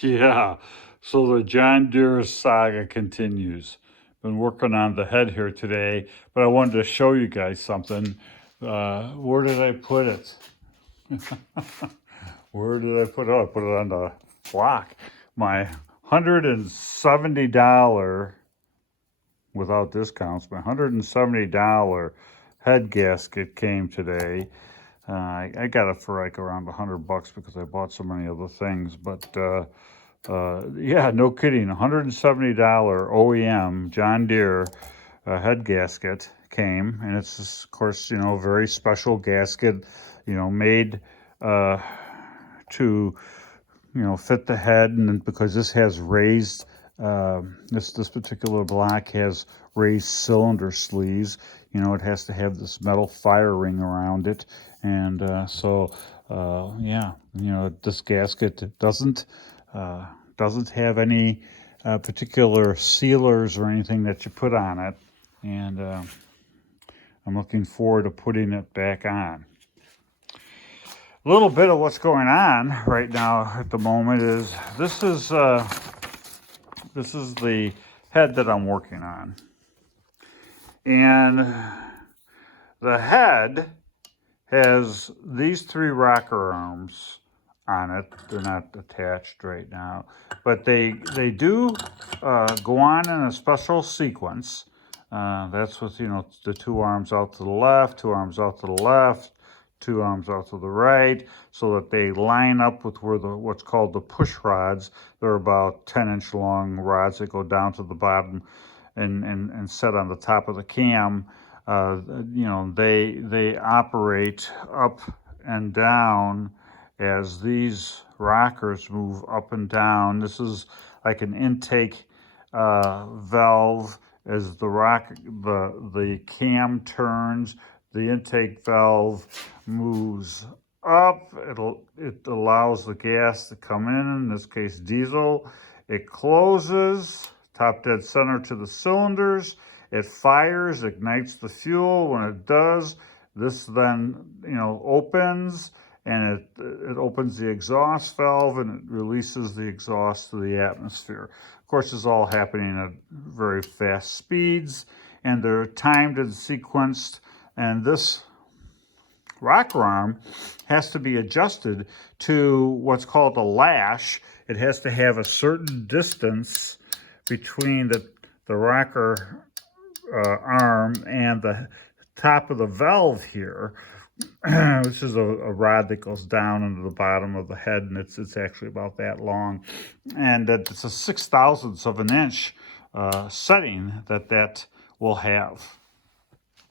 Yeah, so the John Deere saga continues. Been working on the head here today, but I wanted to show you guys something. Where did I put it? Where did I put it? Oh, I put it on the block. My $170, without discounts, my $170 head gasket came today. I got it for like around $100 because I bought so many other things, but yeah, no kidding. $170 OEM John Deere head gasket came, and it's of course a very special gasket, made to fit the head, and because this has raised this particular block has raised cylinder sleeves. It has to have this metal fire ring around it, and yeah, this gasket doesn't have any particular sealers or anything that you put on it, and I'm looking forward to putting it back on. A little bit of what's going on right now at the moment is this is the head that I'm working on, and the head has these three rocker arms on it. They're not attached right now, but they do go on in a special sequence. That's with the two arms out to the left, two arms out to the left, two arms out to the right, so that they line up with where what's called the push rods. They're about 10-inch long rods that go down to the bottom and set on the top of the cam. They operate up and down as these rockers move up and down. This is like an intake valve. As the cam turns, the intake valve moves up. It allows the gas to come in this case diesel. It closes, top dead center to the cylinders. It fires, ignites the fuel. When it does, this then opens, and it opens the exhaust valve, and it releases the exhaust to the atmosphere. Of course, this is all happening at very fast speeds, and they're timed and sequenced, and this rocker arm has to be adjusted to what's called a lash. It has to have a certain distance between the rocker arm and the top of the valve here, which is a rod that goes down into the bottom of the head, and it's actually about that long, and it's a 6/1000th of an inch setting that will have.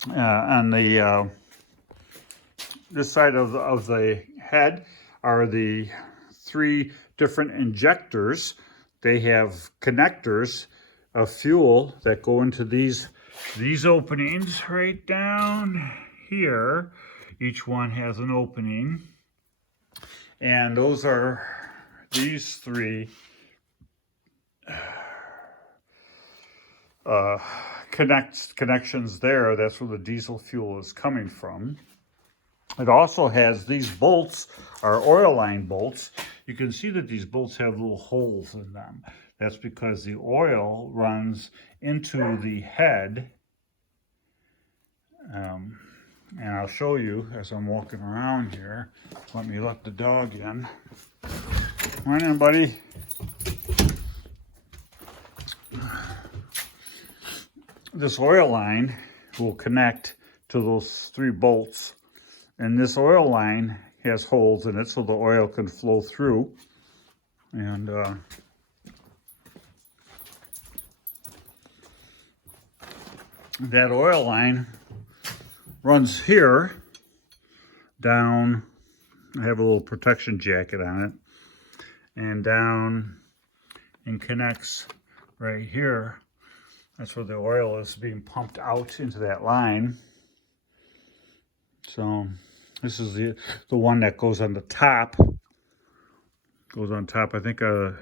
On the this side of the head are the three different injectors. They have connectors of fuel that go into these openings right down here. Each one has an opening, and those are these three connections there. That's where the diesel fuel is coming from. It also has these bolts, are oil line bolts. You can see that these bolts have little holes in them. That's because the oil runs into the head. And I'll show you as I'm walking around here. Let me let the dog in. Come on in, buddy. This oil line will connect to those three bolts, and this oil line has holes in it so the oil can flow through. And that oil line runs here down. I have a little protection jacket on it, and down and connects right here. That's where the oil is being pumped out into that line. So this is the one that goes on the top. Goes on top. I think up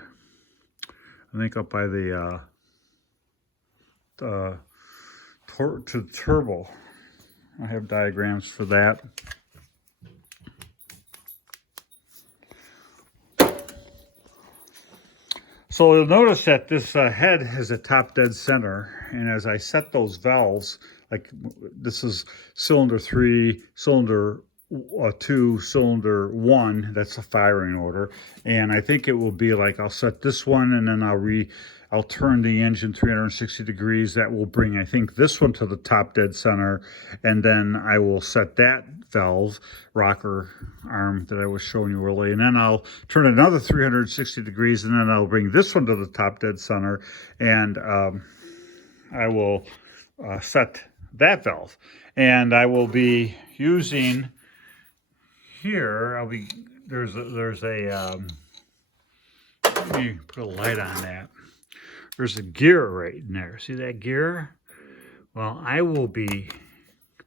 by the turbo. I have diagrams for that. So you'll notice that this head has a top dead center, and as I set those valves, like this is cylinder 3, cylinder 2, cylinder 1, that's the firing order, and I think it will be like I'll set this one, and then I'll turn the engine 360 degrees. That will bring, I think, this one to the top dead center, and then I will set that valve rocker arm that I was showing you earlier, and then I'll turn another 360 degrees, and then I'll bring this one to the top dead center, and I will set that valve. And I will be using here, there's a let me put a light on that. There's a gear right in there. See that gear? Well, I will be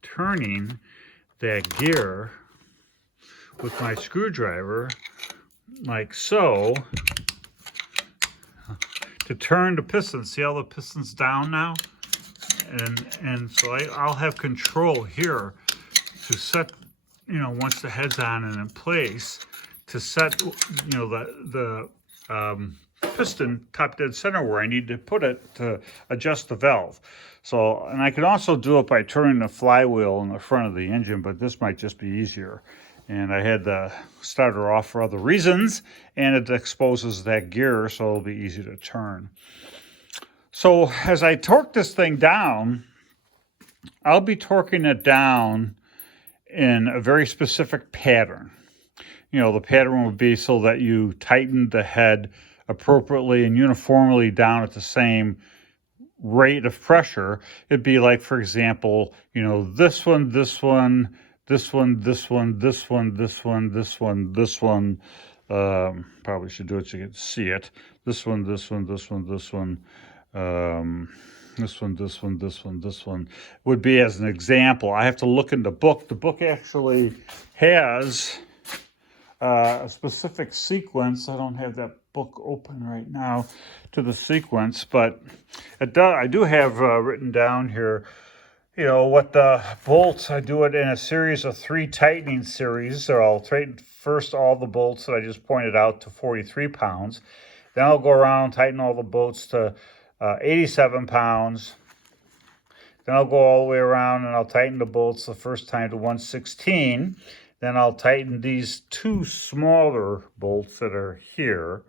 turning that gear with my screwdriver like so to turn the piston. See how the piston's down now? And so I'll have control here to set, once the head's on and in place, to set, the piston top dead center where I need to put it to adjust the valve. So, and I can also do it by turning the flywheel in the front of the engine, but this might just be easier. And I had the starter off for other reasons, and it exposes that gear, so it'll be easy to turn. So as I torque this thing down, I'll be torquing it down in a very specific pattern. The pattern would be so that you tighten the head appropriately and uniformly down at the same rate of pressure. It'd be like, for example, this one, this one, this one, this one, this one, this one, this one, this one. Probably should do it so you can see it. This one, this one, this one, this one. This one, this one, this one, this one would be as an example. I have to look in the book. The book actually has a specific sequence. I don't have that book open right now to the sequence, but I do have written down here, what the bolts. I do it in a series of 3 tightening series. So I'll tighten first all the bolts that I just pointed out to 43 pounds. Then I'll go around, tighten all the bolts to 87 pounds. Then I'll go all the way around and I'll tighten the bolts the first time to 116. Then I'll tighten these 2 smaller bolts that are here.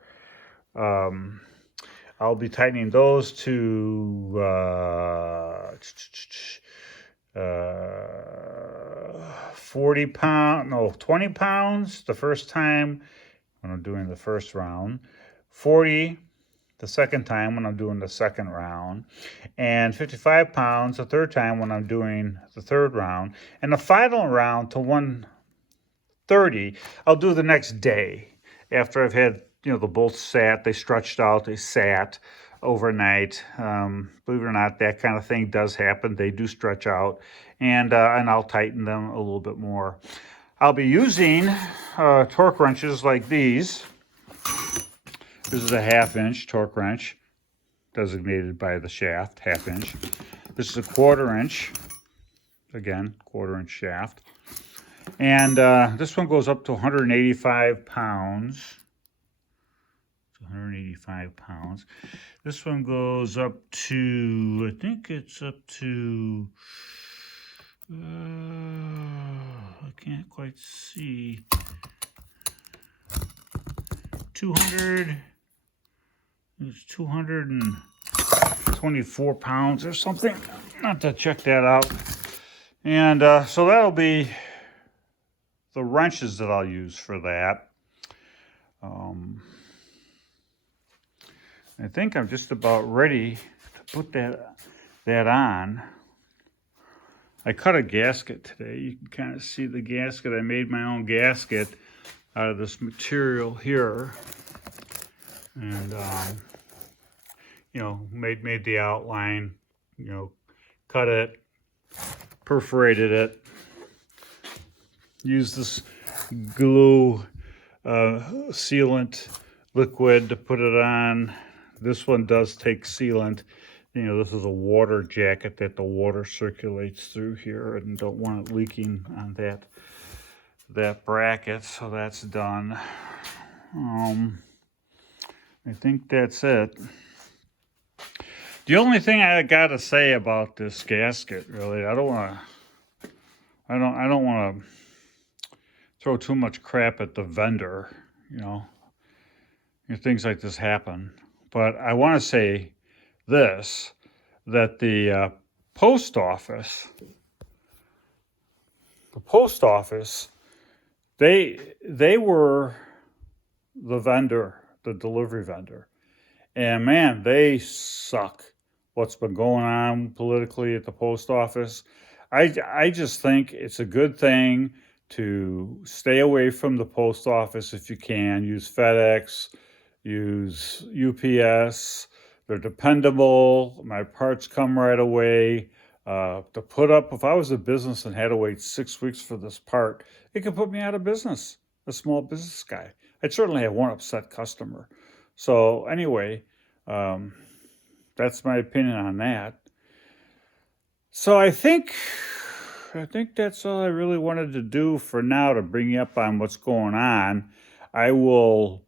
I'll be tightening those to 20 pounds the first time when I'm doing the first round, 40 the second time when I'm doing the second round, and 55 pounds the third time when I'm doing the third round, and the final round to 130 I'll do the next day after I've had the bolts sat, they stretched out, they sat overnight. Believe it or not, that kind of thing does happen. They do stretch out, and I'll tighten them a little bit more. I'll be using torque wrenches like these. This is a 1/2 inch torque wrench, designated by the shaft, 1/2 inch. This is a 1/4 inch, again, 1/4 inch shaft. And this one goes up to 185 pounds. 185 pounds. This one goes up to, I think it's up to, I can't quite see, 200. It's 224 pounds or something. Not to check that out. And so that'll be the wrenches that I'll use for that. I think I'm just about ready to put that on. I cut a gasket today. You can kind of see the gasket. I made my own gasket out of this material here. And made the outline, cut it, perforated it, used this glue sealant liquid to put it on. This one does take sealant. This is a water jacket that the water circulates through here, and don't want it leaking on that bracket, so that's done. I think that's it. The only thing I got to say about this gasket, really, I don't want to throw too much crap at the vendor, you know. Things like this happen. But I want to say this, that the post office, they were the vendor, the delivery vendor. And man, they suck. What's been going on politically at the post office. I just think it's a good thing to stay away from the post office if you can. Use FedEx, use UPS. They're dependable. My parts come right away. To put up, if I was a business and had to wait 6 weeks for this part, it could put me out of business, a small business guy. I'd certainly have one upset customer. So anyway, that's my opinion on that. So I think that's all I really wanted to do for now to bring you up on what's going on. I will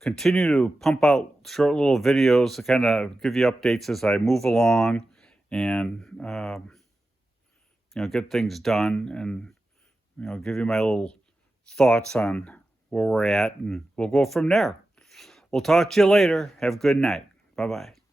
continue to pump out short little videos to kind of give you updates as I move along and get things done, and give you my little thoughts on where we're at, and we'll go from there. We'll talk to you later. Have a good night. Bye-bye.